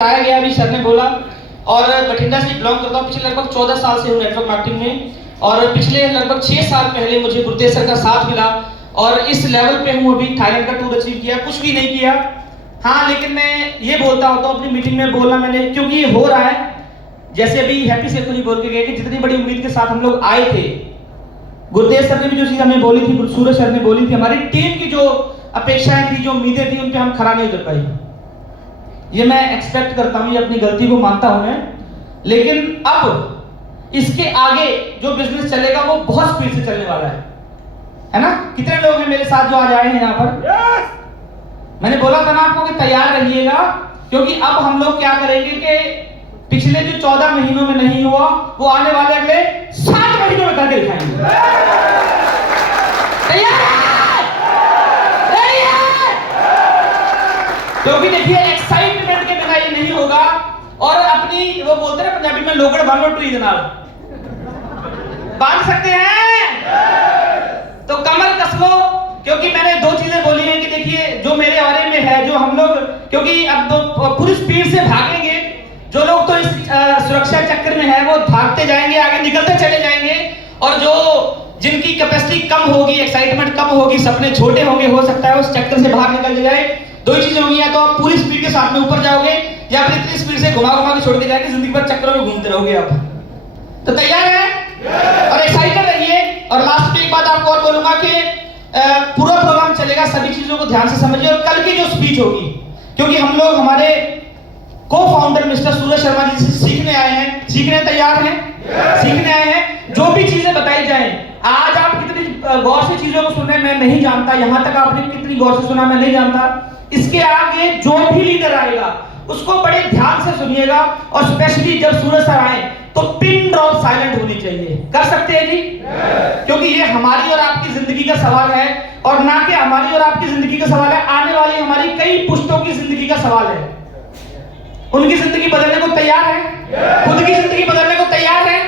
आया गया अभी सर ने बोला। और बठिंडा से बिलोंग करता हूँ, पिछले लगभग 14 साल से हूँ नेटवर्क मार्केटिंग में। और पिछले लगभग 6 साल पहले मुझे गुरुदेव सर का साथ मिला और इस लेवल पे हूँ अभी। थाईलैंड का टूर अचीव किया, कुछ भी नहीं किया। हाँ, लेकिन मैं ये बोलता होता हूँ अपनी मीटिंग में, बोलना मैंने क्योंकि ये हो रहा है। जैसे अभी हैप्पी सेफ जी बोल के गए कि जितनी बड़ी उम्मीद के साथ हम लोग आए थे, गुरुदेव सर ने भी जो चीज हमें बोली थी, सूरज सर ने बोली थी, हमारी टीम की जो अपेक्षाएं थी, जो उम्मीदें थी, उन पे हम खरा नहीं उतर पाई। ये मैं एक्सपेक्ट करता हूँ, ये अपनी गलती को मानता हूँ मैं। लेकिन अब इसके आगे जो बिजनेस चलेगा वो बहुत स्पीड से चलने वाला है ना। कितने लोग हैं मेरे साथ जो आज आए हैं यहाँ पर? मैंने बोला था ना आपको कि तैयार रहिएगा, क्योंकि अब हम लोग क्या करेंगे कि पिछले जो 14 महीनों में नहीं हुआ वो आने वाले अगले 7 महीनों में करके दिखाएंगे। तैयार है? क्योंकि देखिए एक्साइटमेंट के बिना ये नहीं होगा। और अपनी वो बोलते हैं पंजाबी में लोगड़ बांधो टूई दे नाल, बांध सकते हैं तो कमर कस लो। क्योंकि मैंने 2 चीजें बोली हैं कि देखिए जो मेरे बारे में है, जो हम लोग, क्योंकि अब तो पूरी स्पीड से भागेंगे। जो लोग तो इस सुरक्षा चक्कर में है वो भागते जाएंगे, आगे निकलते चले जाएंगे। और जो जिनकी कैपेसिटी कम होगी, एक्साइटमेंट कम होगी, सपने छोटे होंगे, हो सकता है उस चक्कर से बाहर निकल जाए। 2 ही चीजें होंगी, या तो आप पूरी स्पीड के साथ में ऊपर जाओगे, या फिर इतनी स्पीड से घुमा घुमा के छोड़ के जाएंगे, जिंदगी भर चक्करों में घूमते रहोगे आप। तो तैयार है और एक्साइटेड रहिए। और लास्ट में एक बात आपको और बोलूंगा कि पूरा प्रोग्राम चलेगा, सभी चीजों को ध्यान से समझिए। और कल की जो स्पीच होगी, क्योंकि हम लोग हमारे को-फाउंडर मिस्टर सूरज शर्मा जी से सीखने आए हैं। सीखने तैयार हैं? सीखने आए हैं। जो भी चीजें बताई जाएं, आज आप कितनी गौर से चीजों को सुन रहे हैं मैं नहीं जानता, यहां तक आपने कितनी गौर से सुना मैं नहीं जानता। इसके आगे जो भी लीडर आएगा उसको बड़े ध्यान से सुनिएगा। और स्पेशली जब सूरज सर आए तो पिन ड्रॉप साइलेंट होनी चाहिए। कर सकते हैं जी? क्योंकि ये हमारी और आपकी जिंदगी का सवाल है, और ना कि हमारी और आपकी जिंदगी का सवाल है, आने वाली हमारी कई पुश्तों की जिंदगी का सवाल है। उनकी जिंदगी बदलने को तैयार है, खुद की जिंदगी बदलने को तैयार है।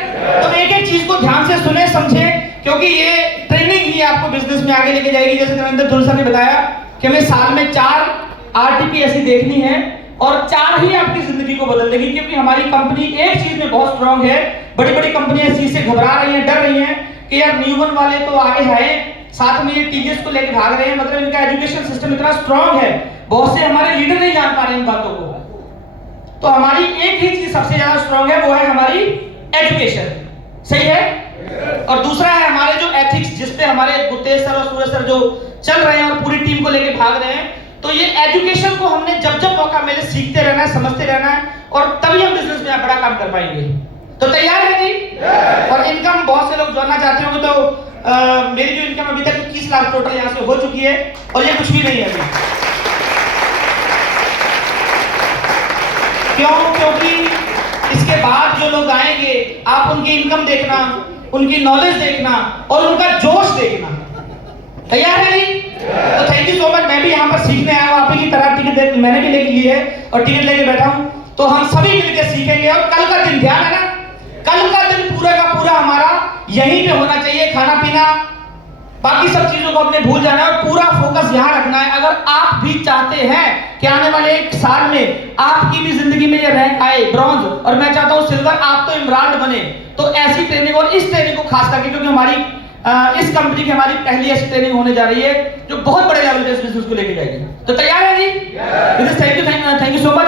तो एक एक चीज को ध्यान से सुने, समझे, क्योंकि ये ट्रेनिंग ही आपको बिजनेस में आगे लेके जाएगी। जैसे नरेंद्र धुल सर ने बताया कि हमें साल में 4 RTP ऐसी देखनी है, और 4 ही आपकी जिंदगी को बदल देगी। क्योंकि हमारी कंपनी एक चीज में बहुत स्ट्रांग है। बड़ी बड़ी कंपनियां इस चीज से घबरा रही हैं, डर रही हैं कि यार न्यूवन वाले तो आगे हैं, साथ में ये TVS को लेकर भाग रहे हैं। मतलब इनका एजुकेशन सिस्टम इतना स्ट्रांग है, बहुत से हमारे लीडर नहीं जान पा रहे इन बातों को। तो हमारी एक ही चीज सबसे ज्यादा स्ट्रांग है, वो है हमारी एजुकेशन। सही है? और दूसरा है हमारे जो एथिक्स, जिसपे हमारे गुरुदेव सर और सूरज सर जो चल रहे हैं और पूरी टीम को लेके भाग रहे हैं। तो ये एजुकेशन को हमने जब जब मौका मिले सीखते रहना है, समझते रहना है, और तभी हम बिजनेस में बड़ा काम कर पाएंगे। तो तैयार है जी? और इनकम बहुत से लोग जानना चाहते होंगे, तो मेरी जो इनकम अभी तक 21 लाख टोटल यहाँ से हो चुकी है, और ये कुछ भी नहीं है अभी। क्यों? क्योंकि इसके बाद जो लोग आएंगे, आप उनकी इनकम देखना, उनकी नॉलेज देखना और उनका जोश देखना। तैयार है जी? तो थैंक यू सो मच। मैं भी यहाँ पर सीखने आया हूँ, आप ही की तरह टिकट मैंने भी लेके ली है और टिकट लेके बैठा हूँ। तो हम सभी मिलकर सीखेंगे। और कल का दिन, ध्यान है ना, कल का दिन पूरा का पूरा हमारा यहीं पे होना चाहिए। खाना पीना, बाकी सब चीजों को अपने भूल जाना है और पूरा फोकस यहाँ रखना है। अगर आप भी चाहते हैं कि आने वाले 1 साल में आपकी भी जिंदगी में ये रैंक आए ब्रॉन्ज, और मैं चाहता हूँ सिल्वर, आप तो इमराल्ड बने, तो ऐसी ट्रेनिंग, और इस ट्रेनिंग को खास करके, क्योंकि हमारी इस कंपनी की हमारी पहली ऐसी ट्रेनिंग होने जा रही है जो बहुत बड़े लेवल पे इस बिजनेस को लेके जाएगी। तो तैयार है जी? Thank you so much.